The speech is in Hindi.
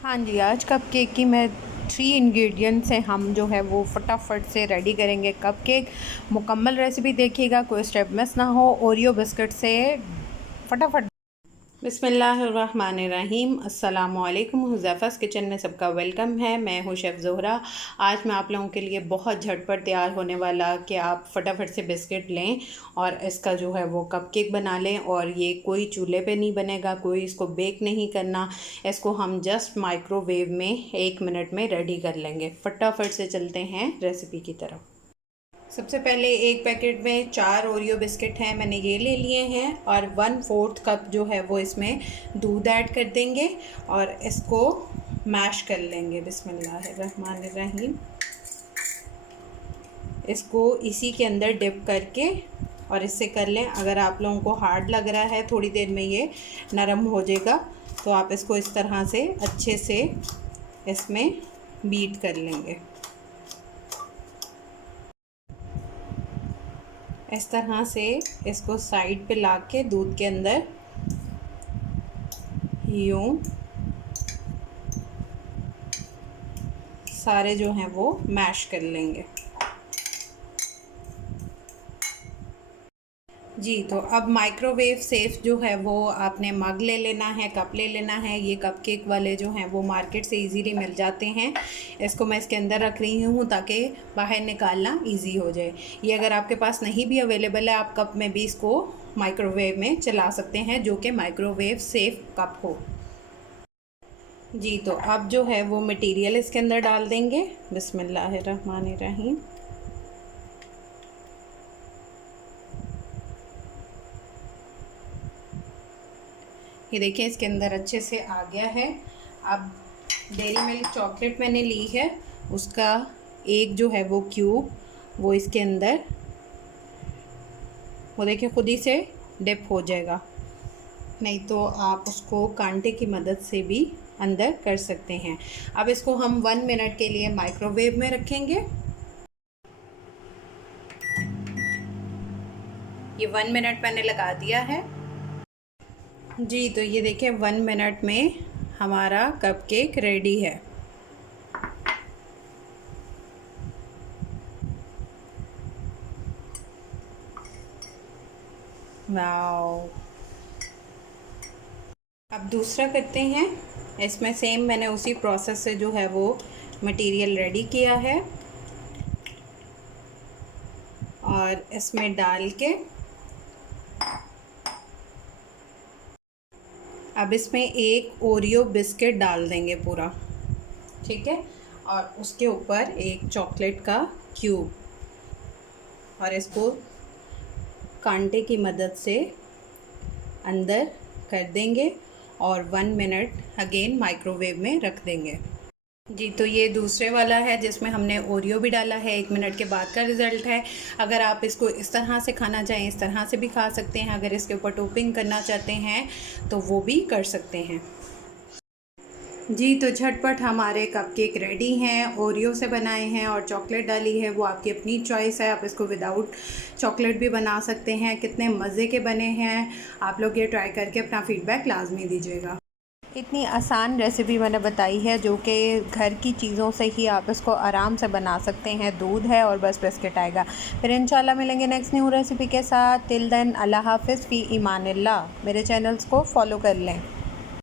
हाँ जी, आज कपकेक की मैं 3 इंग्रेडिएंट से हम जो है वो फटाफट से रेडी करेंगे कपकेक। मुकम्मल रेसिपी देखिएगा, कोई स्टेप मिस ना हो। ओरियो बिस्किट से फटाफट। बिस्मिल्लाहिर्रहमानिर्रहीम। अस्सलामुअलैकुम। हुज़ैफ़ा's किचन में सबका वेलकम है। मैं हूँ शेफ़ ज़ोहरा। आज मैं आप लोगों के लिए बहुत झटपट तैयार होने वाला कि आप फटाफट से बिस्किट लें और इसका जो है वो कपकेक बना लें। और ये कोई चूल्हे पे नहीं बनेगा, कोई इसको बेक नहीं करना। इसको हम जस्ट माइक्रोवेव में 1 मिनट में रेडी कर लेंगे। फटाफट से चलते हैं रेसिपी की तरफ। सबसे पहले एक पैकेट में 4 ओरियो बिस्किट हैं, मैंने ये ले लिए हैं। और 1/4 कप जो है वो इसमें दूध ऐड कर देंगे और इसको मैश कर लेंगे। बिस्मिल्लाहिर्रहमानिर्रहीम। इसको इसी के अंदर डिप करके और इससे कर लें। अगर आप लोगों को हार्ड लग रहा है, थोड़ी देर में ये नरम हो जाएगा, तो आप इसको इस तरह से अच्छे से इसमें बीट कर लेंगे। इस तरह से इसको साइड पे ला के दूध के अंदर यूँ सारे जो हैं वो मैश कर लेंगे। जी, तो अब माइक्रोवेव सेफ जो है वो आपने मग ले लेना है, कप ले लेना है। ये कपकेक वाले जो हैं वो मार्केट से इजीली मिल जाते हैं। इसको मैं इसके अंदर रख रही हूँ ताकि बाहर निकालना इजी हो जाए। ये अगर आपके पास नहीं भी अवेलेबल है, आप कप में भी इसको माइक्रोवेव में चला सकते हैं, जो कि माइक्रोवेव सेफ कप हो। जी, तो अब जो है वो मटेरियल इसके अंदर डाल देंगे। बिस्मिल्लाहिर्रहमानिर्रहीम। ये देखिए इसके अंदर अच्छे से आ गया है। अब डेयरी मिल्क चॉकलेट मैंने ली है, उसका एक जो है वो क्यूब वो इसके अंदर, वो देखिए खुद ही से डिप हो जाएगा। नहीं तो आप उसको कांटे की मदद से भी अंदर कर सकते हैं। अब इसको हम 1 मिनट के लिए माइक्रोवेव में रखेंगे। ये 1 मिनट मैंने लगा दिया है। जी, तो ये देखिए 1 मिनट में हमारा कपकेक रेडी है। वाओ। अब दूसरा करते हैं। इसमें सेम मैंने उसी प्रोसेस से जो है वो मटेरियल रेडी किया है और इसमें डाल के अब इसमें एक ओरियो बिस्किट डाल देंगे पूरा, ठीक है। और उसके ऊपर एक चॉकलेट का क्यूब और इसको कांटे की मदद से अंदर कर देंगे और 1 मिनट अगेन माइक्रोवेव में रख देंगे। जी, तो ये दूसरे वाला है जिसमें हमने ओरियो भी डाला है। 1 मिनट के बाद का रिज़ल्ट है। अगर आप इसको इस तरह से खाना चाहें, इस तरह से भी खा सकते हैं। अगर इसके ऊपर टॉपिंग करना चाहते हैं तो वो भी कर सकते हैं। जी, तो झटपट हमारे कपकेक रेडी हैं। ओरियो से बनाए हैं और चॉकलेट डाली है, वो आपकी अपनी चॉइस है। आप इसको विदाउट चॉकलेट भी बना सकते हैं। कितने मज़े के बने हैं, आप लोग ये ट्राई करके अपना फ़ीडबैक लाजमी दीजिएगा। इतनी आसान रेसिपी मैंने बताई है जो कि घर की चीज़ों से ही आप इसको आराम से बना सकते हैं। दूध है और बस बिस्किट आएगा। फिर इंशाल्लाह मिलेंगे नेक्स्ट न्यू रेसिपी के साथ। टिल देन अल्लाह हाफ़िज़ फ़ी ईमानिल्लाह। मेरे चैनल्स को फॉलो कर लें।